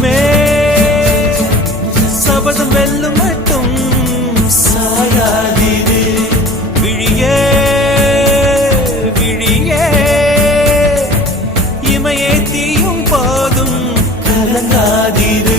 மனமே சபதம் வெல்லும் மட்டும் சாயாதீரே. விழியே விழியே இமையே தீயும் போதும் கலங்காதீரே.